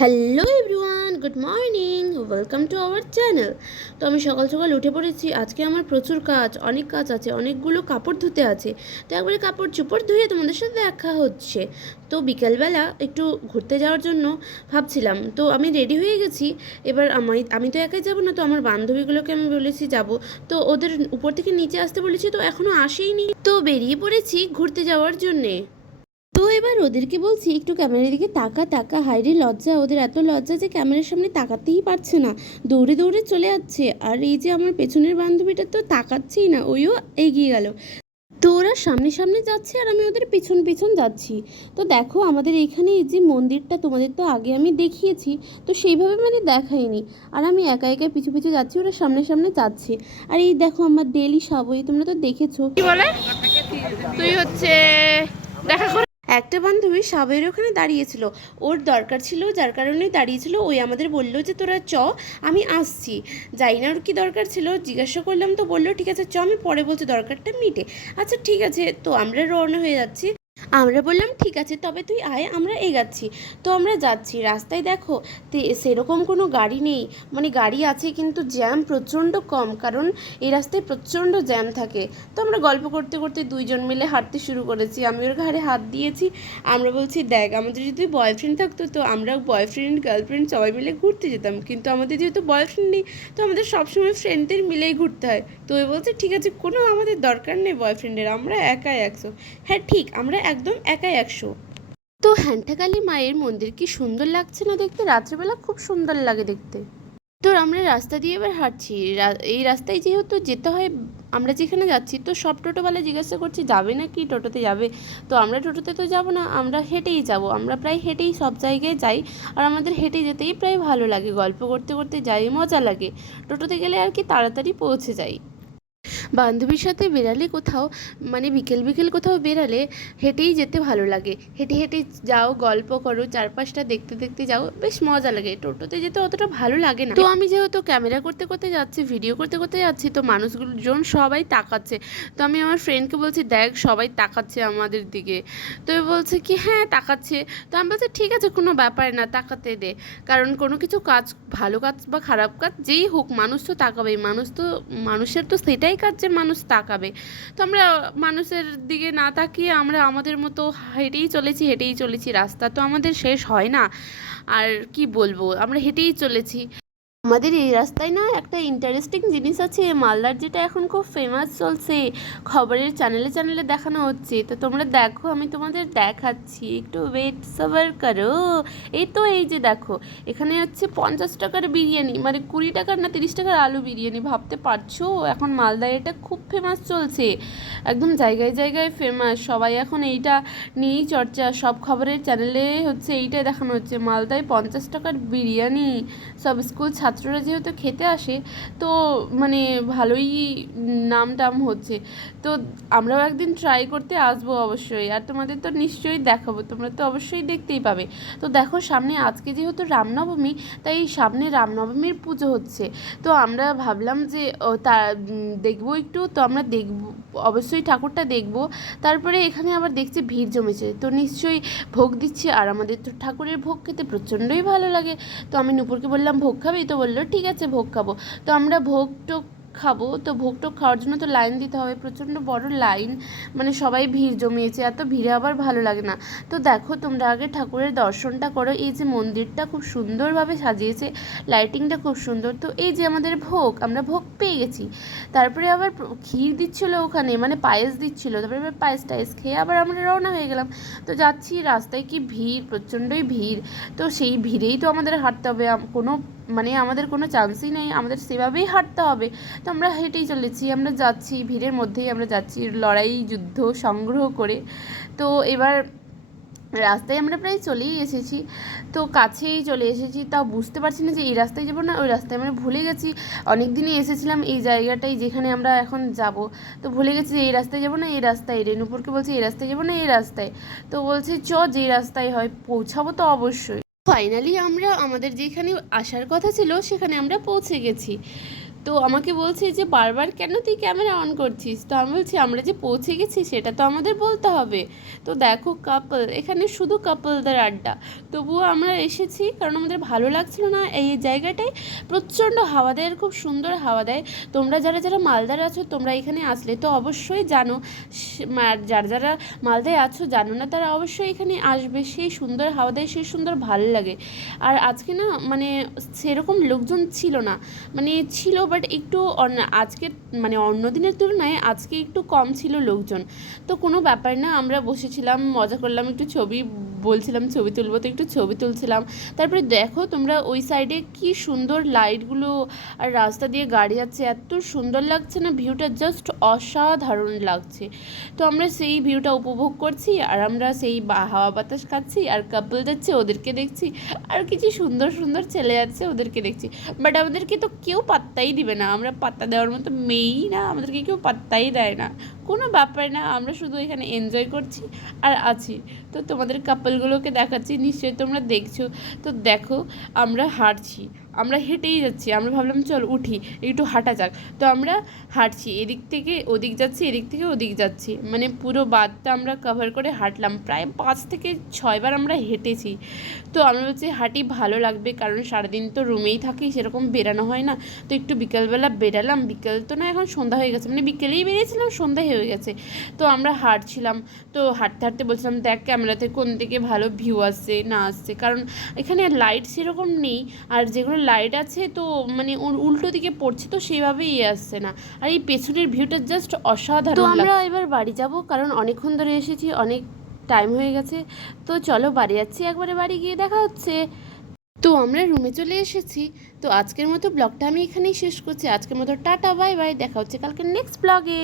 Hello everyone, good morning, welcome to our channel. তো আমি সকাল সকাল উঠে পড়েছি। আজকে আমার প্রচুর কাজ, অনেক কাজ আছে, অনেকগুলো কাপড় ধুতে আছে। তো একবারে কাপড় চোপড় ধুয়ে তোমাদের সাথে দেখা হচ্ছে। তো বিকালবেলা একটু ঘুরতে যাওয়ার জন্য ভাবছিলাম, তো আমি রেডি হয়ে গেছি। এবার আমি তো একাই যাবো না, তো আমার বান্ধবীগুলোকে আমি বলেছি যাব। তো ওদের উপর থেকে নিচে আসতে বলেছি, তো এখনও আসেইনি। তো বেরিয়ে পড়েছি ঘুরতে যাওয়ার জন্যে। তো এবার ওদেরকে বলছি একটু ক্যামেরার দিকে তাকা তাকা, হাইরে লজ্জা, ওদের এত লজ্জা যে ক্যামেরার সামনে তাকাতেই পারছে না, দৌড়ে দৌড়ে চলে যাচ্ছে। আর এই যে আমার পেছনের বান্ধবীটা তো তাকাচ্ছেই না, ওইও এগিয়ে গেল। তো ওরা সামনে সামনে যাচ্ছে আর আমি ওদের পিছন পিছন যাচ্ছি। তো দেখো আমাদের এখানে এই যে মন্দিরটা, তোমাদের তো আগে আমি দেখিয়েছি, তো সেইভাবে মানে দেখাইনি। আর আমি একা একা পিছু পিছু যাচ্ছি, ওরা সামনে সামনে যাচ্ছে। আর এই দেখো আমার ডেলি সাবই, তোমরা তো দেখেছো। কি বলে তুই হচ্ছে দেখা করে একটা বান্ধবী সাবের ওখানে দাঁড়িয়েছিল, ওর দরকার ছিল যার কারণেই দাঁড়িয়েছিল। ওই আমাদের বললো যে তোরা চ, আমি আসছি। জানি না ওর কী দরকার ছিল, জিজ্ঞাসা করলাম তো বললো ঠিক আছে চ, আমি পরে বলছি দরকারটা মিটে। আচ্ছা ঠিক আছে, তো আমরা রওনা হয়ে যাচ্ছি। আমরা বললাম ঠিক আছে তবে তুই আয়, আমরা এগাচ্ছি। তো আমরা যাচ্ছি, রাস্তায় দেখো সেরকম কোনো গাড়ি নেই, মানে গাড়ি আছে কিন্তু জ্যাম প্রচণ্ড কম, কারণ এই রাস্তায় প্রচণ্ড জ্যাম থাকে। তো আমরা গল্প করতে করতে দুইজন মিলে হাঁটতে শুরু করেছি, আমি ওর ঘাড়ে হাত দিয়েছি। আমরা বলছি দেখ আমাদের যদি বয়ফ্রেন্ড থাকতো তো আমরা বয়ফ্রেন্ড গার্লফ্রেন্ড সবাই মিলে ঘুরতে যেতাম, কিন্তু আমাদের যেহেতু বয়ফ্রেন্ড নেই, তো আমাদের সবসময় ফ্রেন্ডদের মিলেই ঘুরতে হয়। তো ওই বলছে ঠিক আছে, কোনো আমাদের দরকার নেই বয়ফ্রেন্ডের, আমরা একাই 100। হ্যাঁ ঠিক, আমরা একদম একাই 100। তো হ্যান্টাকালী মায়ের মন্দির কি সুন্দর লাগছে না দেখতে, রাত্রেবেলা খুব সুন্দর লাগে দেখতে। তো আমরা রাস্তা দিয়ে এবার হাঁটছি, এই রাস্তায় যেহেতু যেতে হয়, আমরা যেখানে যাচ্ছি তো সব টোটোওয়ালা জিজ্ঞাসা করছি যাবে না কি, টোটোতে যাবে। তো আমরা টোটোতে তো যাব না, আমরা হেঁটেই যাব, আমরা প্রায় হেঁটেই সব জায়গায় যাই। আর আমাদের হেঁটে যেতেই প্রায় ভালো লাগে, গল্প করতে করতে যাই, মজা লাগে। টোটোতে গেলে আর কি তাড়াতাড়ি পৌঁছে যাই। বান্ধবীর সাথে বেরালে কোথাও, মানে বিকেল বিকেল কোথাও বেরালে হেঁটেই যেতে ভালো লাগে। হেঁটে হেঁটে যাও, গল্প করো, চারপাশটা দেখতে দেখতে যাও, বেশ মজা লাগে। টোটোতে যেতে অতটা ভালো লাগে না। তো আমি যেহেতু ক্যামেরা করতে করতে যাচ্ছি, ভিডিও করতে করতে যাচ্ছি, তো মানুষগুলোজন সবাই তাকাচ্ছে। তো আমি আমার ফ্রেন্ডকে বলছি দেখ সবাই তাকাচ্ছে আমাদের দিকে। তো বলছে কি হ্যাঁ তাকাচ্ছে। তো আমি বলছি ঠিক আছে কোনো ব্যাপার না, তাকাতে দে। কারণ কোনো কিছু কাজ, ভালো কাজ বা খারাপ কাজ যেই হোক, মানুষ তো তাকাবেই, মানুষের তো সেটাই কাজ যে মানুষ তাকাবে। তো আমরা মানুষের দিকে না তাকিয়ে আমরা আমাদের মতো হেঁটেই চলেছি, রাস্তা তো আমাদের শেষ হয় না। আর কি বলবো, আমরা হেঁটেই চলেছি। আমাদের এই রাস্তায় না একটা ইন্টারেস্টিং জিনিস আছে, মালদার, যেটা এখন খুব ফেমাস চলছে, খবরের চ্যানেলে চ্যানেলে দেখানো হচ্ছে। তো তোমরা দেখো, আমি তোমাদের দেখাচ্ছি, একটু ওয়েট সবার করো। এই তো এই যে দেখো, এখানে হচ্ছে 50 টাকার বিরিয়ানি, মানে 20 টাকার না 30 টাকার আলু বিরিয়ানি, ভাবতে পারছো? এখন মালদায় এটা খুব ফেমাস চলছে, একদম জায়গায় জায়গায় ফেমাস, সবাই এখন এইটা নিয়েই চর্চা, সব খবরের চ্যানেলে হচ্ছে এইটাই দেখানো হচ্ছে, মালদায় 50 টাকার বিরিয়ানি। সব স্কুল ছাত্ররা যেহেতু খেতে আসে, তো মানে ভালোই নাম টাম হচ্ছে। তো আমরাও একদিন ট্রাই করতে আসবো অবশ্যই, আর তোমাদের তো নিশ্চয়ই দেখাবো, তোমরা তো অবশ্যই দেখতেই পাবে। তো দেখো সামনে আজকে যেহেতু রামনবমী, তাই সামনে রামনবমীর পুজো হচ্ছে। তো আমরা ভাবলাম যে তা দেখবো একটু, তো আমরা দেখবো অবশ্যই, ঠাকুরটা দেখবো। তারপরে এখানে আবার দেখছি ভিড় জমেছে, তো নিশ্চয়ই ভোগ দিচ্ছে, আর আমাদের তো ঠাকুরের ভোগ খেতে প্রচণ্ডই ভালো লাগে। তো আমি নূপুরকে বললাম ভোগ খাবি, তো বললো ঠিক আছে ভোগ খাবো। তো আমরা ভোগ টোগ খাবো, তো ভোগ টোগ খাওয়ার জন্য তো লাইন দিতে হবে, প্রচণ্ড বড় লাইন, মানে সবাই ভিড় জমিয়েছে, এত ভিড়ে আবার ভালো লাগে না। তো দেখো তোমরা আগে ঠাকুরের দর্শনটা করো, এই যে মন্দিরটা খুব সুন্দরভাবে সাজিয়েছে, লাইটিংটা খুব সুন্দর। তো এই যে আমাদের ভোগ, আমরা ভোগ পেয়ে গেছি। তারপরে আবার ক্ষীর দিচ্ছিলো ওখানে, মানে পায়েস দিচ্ছিলো, তারপরে আবার পায়েস টায়েস খেয়ে আবার আমরা রওনা হয়ে গেলাম। তো যাচ্ছি, রাস্তায় কি ভিড়, প্রচণ্ডই ভিড়। তো সেই ভিড়েই তো আমাদের হাঁটতে হবে, কোনো মানে আমাদের কোনো চান্সই নেই, আমাদের সেভাবেই হাঁটতে হবে। তো আমরা হেঁটেই চলেছি, আমরা যাচ্ছি, ভিড়ের মধ্যেই আমরা যাচ্ছি, লড়াই যুদ্ধ সংগ্রহ করে। তো এবার রাস্তায় আমরা প্রায় চলেই এসেছি, তো কাছেই চলে এসেছি, তাও বুঝতে পারছি না যে এই রাস্তায় যাবো না ওই রাস্তায়, আমরা ভুলে গেছি। অনেক দিনই এসেছিলাম এই জায়গাটাই যেখানে আমরা এখন যাব, তো ভুলে গেছি যে এই রাস্তায় যাবো না এই রাস্তায়, রেণুপুরকে বলছি এই রাস্তায় যাবো না এই রাস্তায়। তো বলছে চ, যেই রাস্তায় হয় পৌঁছাবো তো অবশ্যই। ফাইনালি আমরা আমাদের যেখানে আসার কথা ছিল সেখানে আমরা পৌঁছে গেছি। তো আমাকে বলছে যে বারবার কেন তুই ক্যামেরা অন করছিস। তো আমি বলছি আমরা যে পৌঁছে গেছি সেটা তো আমাদের বলতে হবে। তো দেখো কাপল, এখানে শুধু কাপলদের আড্ডা। তবুও আমরা এসেছি কারণ আমাদের ভালো লাগছিল না এই জায়গাটায়। প্রচণ্ড হাওয়া দেয়, খুব সুন্দর হাওয়া দেয়। তোমরা যারা যারা মালদার আছো তোমরা এখানে আসলে তো অবশ্যই জানো, আর যারা যারা মালদায় আছো জানো না তারা অবশ্যই এখানে আসবে। সেই সুন্দর হাওয়া দেয়, সেই সুন্দর ভালো লাগে। আর আজকে না মানে সেরকম লোকজন ছিল না, মানে ছিল বাট একটু আজকের মানে অন্য দিনের তুলনায় আজকে একটু কম ছিল লোকজন। তো কোনো ব্যাপার না, আমরা বসেছিলাম, মজা করলাম, একটু ছবি বলছিলাম ছবি তুলবো, তো একটু ছবি তুলছিলাম। তারপরে দেখো তোমরা ওই সাইডে কি সুন্দর লাইটগুলো আর রাস্তা দিয়ে গাড়ি যাচ্ছে, এত সুন্দর লাগছে না, ভিউটা জাস্ট অসাধারণ লাগছে। তো আমরা সেই ভিউটা উপভোগ করছি আর আমরা সেই হাওয়া বাতাস খাচ্ছি আর কাপল যাচ্ছে ওদেরকে দেখছি, আর কিছু সুন্দর সুন্দর ছেলে যাচ্ছে ওদেরকে দেখছি। বাট আমাদেরকে তো কেউ পাত্তাই দিবে না, আমরা পাত্তা দেওয়ার মতো মেয়েই না, আমাদেরকে কেউ পাত্তাই দেয় না। কোনো ব্যাপার না, আমরা শুধু এখানে এনজয় করছি আর আছি। তো তোমাদের কাপলগুলোকে দেখাচ্ছি, নিশ্চয়ই তোমরা দেখছো। তো দেখো আমরা হাঁটছি, আমরা হেঁটেই যাচ্ছি, আমরা ভাবলাম চল উঠি একটু হাঁটা যাক। তো আমরা হাঁটছি, এদিক থেকে ওদিক যাচ্ছি, এদিক থেকে ওদিক যাচ্ছি, মানে পুরো বাদটা আমরা কভার করে হাঁটলাম, প্রায় 5 থেকে 6 বার আমরা হেঁটেছি। তো আমরা বলছি হাঁটি, ভালো লাগবে, কারণ সারাদিন তো রুমেই থাকি, সেরকম বেরানো হয় না। তো একটু বিকালবেলা বেরালাম, বিকেল তো না এখন সন্ধ্যা হয়ে গেছে, মানে বিকেলেই বেরিয়েছিলাম, সন্ধ্যা হয়ে গেছে। তো আমরা হাঁটছিলাম, তো হাঁটতে হাঁটতে বলছিলাম দেখ ক্যামেরাতে কোন দিকে ভালো ভিউ আসছে না আসছে, কারণ এখানে লাইট সেরকম নেই, আর যেগুলো লাইট আছে তো মানে উল্টো দিকে পড়ছে, তো সেইভাবেই আসছে না। আর এই পেছনের ভিউটা জাস্ট অসাধারণ। তো আমরা এবার বাড়ি যাব, কারণ অনেকক্ষণ ধরে এসেছি, অনেক টাইম হয়ে গেছে। তো চলো বাড়ি যাচ্ছি, একবারে বাড়ি গিয়ে দেখা হচ্ছে। তো আমরা রুমে চলে এসেছি। তো আজকের মতো ব্লগটা আমি এখানেই শেষ করছি। আজকের মতো টাটা, বাই বাই, দেখা হচ্ছে কালকে নেক্সট ব্লগে।